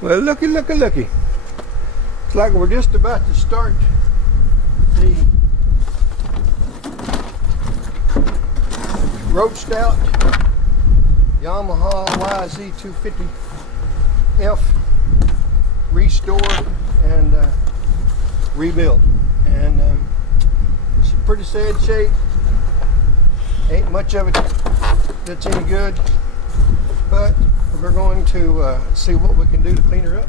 Well, looky, looky, looky. It's like we're just about to start the roached out Yamaha YZ250F restore and rebuilt. And it's in pretty sad shape. Ain't much of it that's any good, but we're going to see what we can do to clean her up,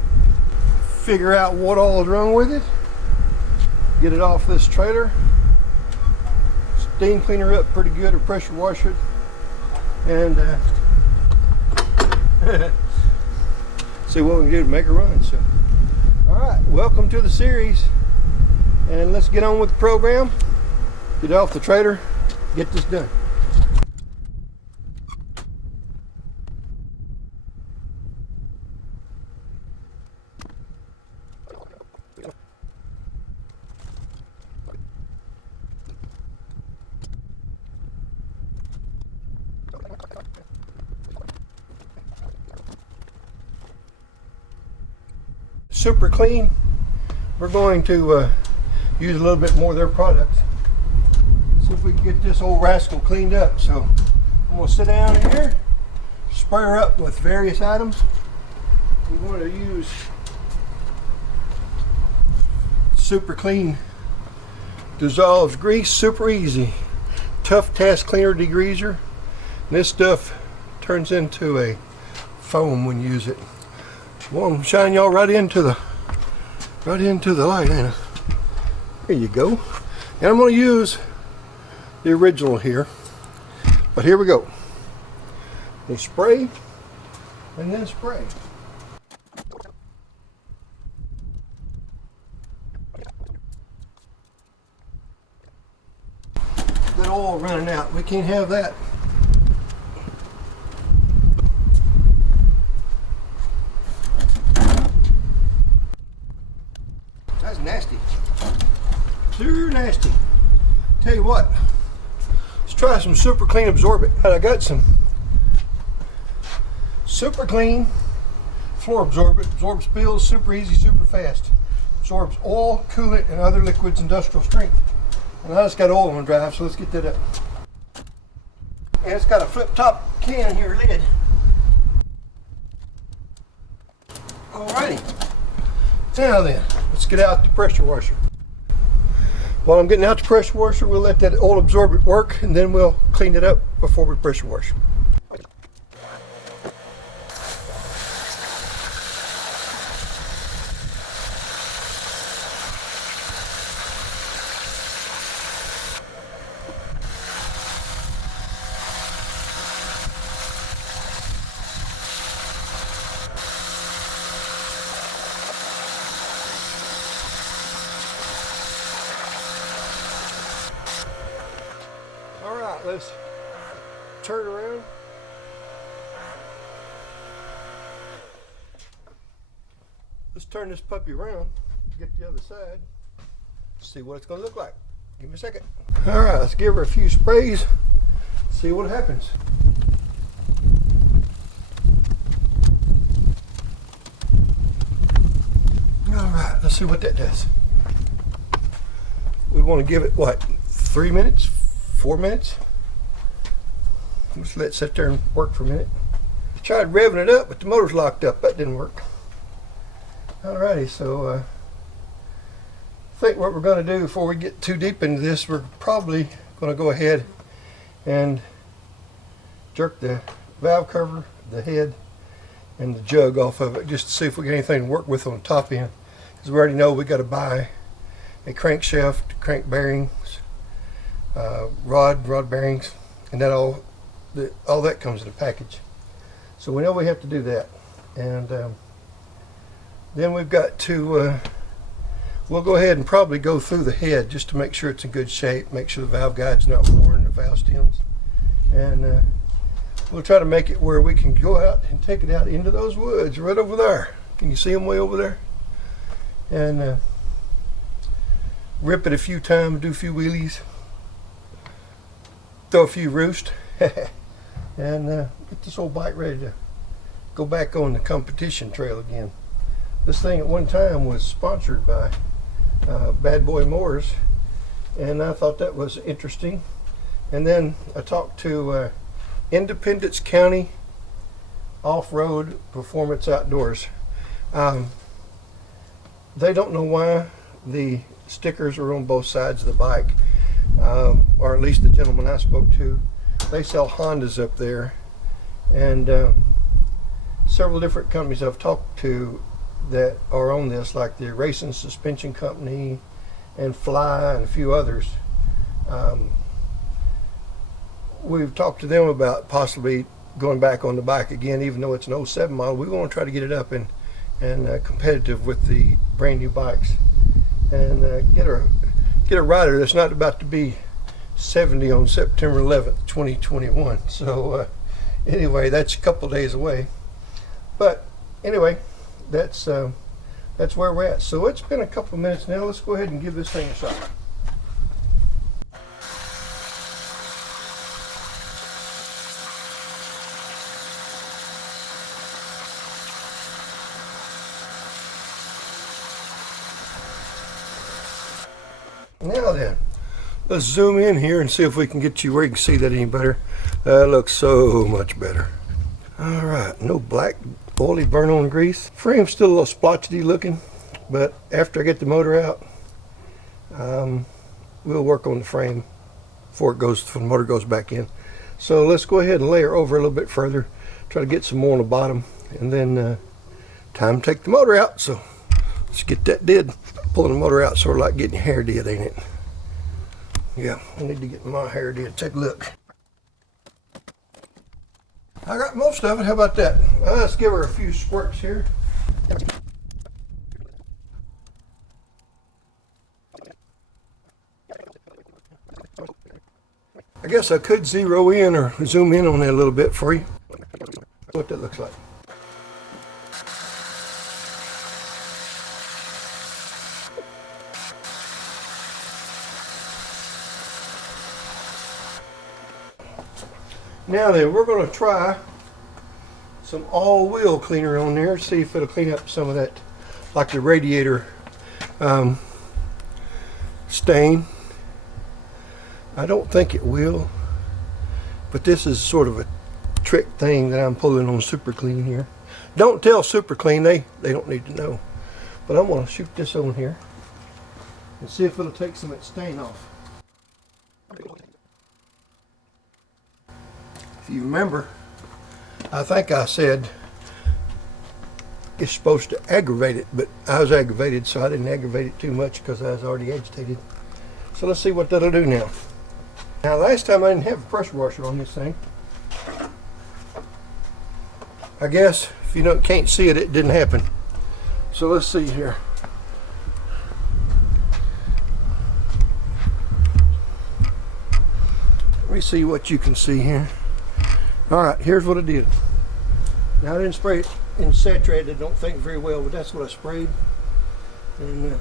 figure out what all is wrong with it, get it off this trailer, steam clean her up pretty good, or pressure wash it, and see what we can do to make her run. So, alright, welcome to the series, and let's get on with the program, get off the trailer, get this done. Super clean. We're going to use a little bit more of their products. See if we can get this old rascal cleaned up. So I'm going to sit down here, spray her up with various items. We're going to use Super Clean dissolves grease, super easy, tough task cleaner degreaser. And this stuff turns into a foam when you use it. Well, I'm shining y'all right into the light, ain't I? There you go. And I'm going to use the original here, but here we go. We'll spray and then spray. That oil running out. We can't have that. Nasty, super nasty. Tell you what, let's try some Super Clean Absorbent. I got some Super Clean Floor Absorbent. Absorbs spills super easy, super fast. Absorbs oil, coolant, and other liquids, industrial strength. And I just got oil on drive, so let's get that up. And it's got a flip top can here, lid. Alrighty. Now then, let's get out the pressure washer. While I'm getting out the pressure washer, we'll let that oil absorbent work, and then we'll clean it up before we pressure wash. Alright, let's turn around. Let's turn this puppy around, get the other side, see what it's going to look like. Give me a second. Alright, let's give her a few sprays, see what happens. Alright, let's see what that does. We want to give it, what, 3 minutes? 4 minutes? Just let it sit there and work for a minute. I tried revving it up, but the motor's locked up. That didn't work. Alrighty, so I think what we're going to do before we get too deep into this, we're probably going to go ahead and jerk the valve cover, the head, and the jug off of it, just to see if we get anything to work with on the top end. Because we already know we got to buy a crankshaft, crank bearings, rod bearings, and that all that comes in a package. So we know we have to do that, and then we've got to we'll go ahead and probably go through the head just to make sure it's in good shape, make sure the valve guide's not worn, the valve stems, and we'll try to make it where we can go out and take it out into those woods right over there. Can you see them way over there? And rip it a few times, do a few wheelies, throw a few roosts, and get this old bike ready to go back on the competition trail again. This thing at one time was sponsored by Bad Boy Motors, and I thought that was interesting. And then I talked to Independence County Off-Road Performance Outdoors. They don't know why the stickers are on both sides of the bike, or at least the gentleman I spoke to. They sell Hondas up there, and several different companies I've talked to that are on this, like the Racing Suspension Company and Fly and a few others. We've talked to them about possibly going back on the bike again, even though it's an 07 model. We want to try to get it up and competitive with the brand new bikes, and get a rider that's not about to be 70 on September 11th, 2021. So anyway, that's a couple days away. But anyway, that's where we're at. So it's been a couple of minutes now. Let's go ahead and give this thing a shot. Now then, let's zoom in here and see if we can get you where you can see that any better. That looks so much better. All right, no black oily burn on grease. Frame's still a little splotchy looking, but after I get the motor out, we'll work on the frame before the motor goes back in. So let's go ahead and layer over a little bit further, try to get some more on the bottom, and then time to take the motor out. So let's get that did. Pulling the motor out sort of like getting your hair did, ain't it? Yeah, I need to get my hair did. Take a look. I got most of it. How about that? Let's give her a few squirts here. I guess I could zero in or zoom in on that a little bit for you. What that looks like. Now then, we're going to try some all-wheel cleaner on there, see if it'll clean up some of that, like the radiator stain. I don't think it will, but this is sort of a trick thing that I'm pulling on Super Clean here. Don't tell Super Clean, they don't need to know. But I'm going to shoot this on here and see if it'll take some of that stain off. If you remember, I think I said it's supposed to aggravate it, but I was aggravated, so I didn't aggravate it too much because I was already agitated. So let's see what that'll do now. Now, last time I didn't have a pressure washer on this thing. I guess if you can't see it, it didn't happen. So let's see here. Let me see what you can see here. All right, here's what I did. Now I didn't spray it in saturated, I don't think very well, but that's what I sprayed. And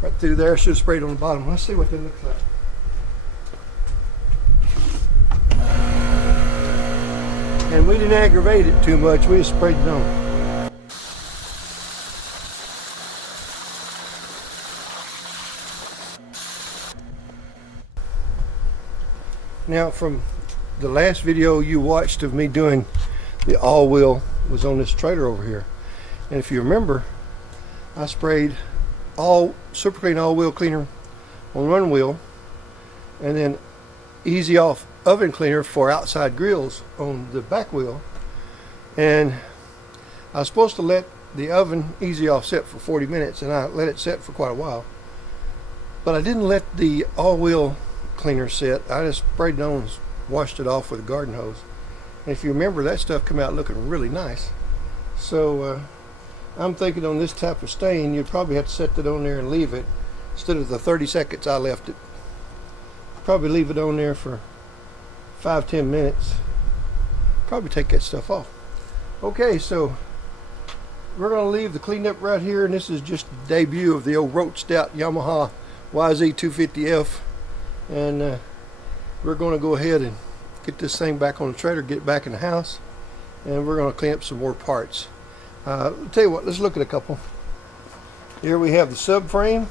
right through there, I should have sprayed on the bottom. Let's see what that looks like. And we didn't aggravate it too much, we just sprayed it on. Now, from the last video you watched of me doing the all-wheel was on this trailer over here, and if you remember, I sprayed Super Clean all-wheel cleaner on one wheel, and then Easy Off oven cleaner for outside grills on the back wheel. And I was supposed to let the oven Easy Off set for 40 minutes, and I let it set for quite a while, but I didn't let the all-wheel cleaner set. I just sprayed it on and washed it off with a garden hose. And if you remember, that stuff came out looking really nice. So I'm thinking on this type of stain, you'd probably have to set that on there and leave it instead of the 30 seconds I left it. Probably leave it on there for 5-10 minutes. Probably take that stuff off. Okay, so we're going to leave the cleanup right here, and this is just the debut of the old Roached out Yamaha YZ250F. And we're going to go ahead and get this thing back on the trailer, get it back in the house, and we're going to clean up some more parts. I'll tell you what, let's look at a couple. Here we have the subframe,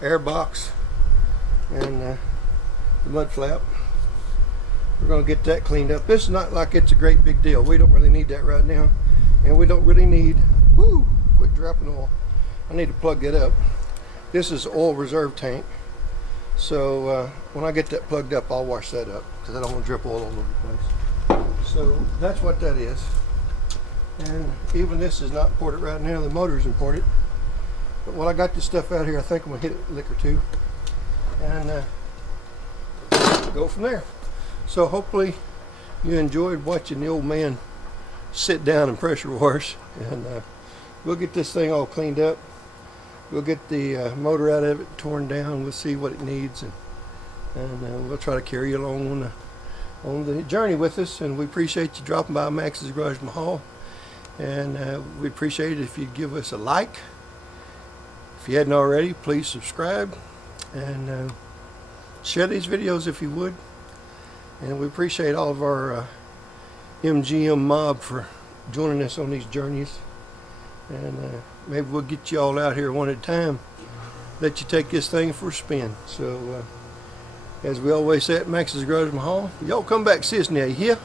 air box, and the mud flap. We're going to get that cleaned up. This is not like it's a great big deal. We don't really need that right now. And we don't really need, whoo, quit dropping oil. I need to plug that up. This is oil reserve tank. So when I get that plugged up, I'll wash that up because I don't want to drip oil all over the place. So that's what that is. And even this is not imported right now. The motor is imported. But while I got this stuff out here, I think I'm going to hit it a lick or two. And go from there. So hopefully you enjoyed watching the old man sit down and pressure wash, and we'll get this thing all cleaned up. We'll get the motor out of it, torn down. We'll see what it needs, and we'll try to carry you along on the journey with us. And we appreciate you dropping by MaxsGarajMahal, and we appreciate it if you'd give us a like. If you hadn't already, please subscribe and share these videos if you would. And we appreciate all of our MGM mob for joining us on these journeys. And maybe we'll get you all out here one at a time, let you take this thing for a spin. So as we always say at MaxsGarajMahal, y'all come back, see us now, you hear?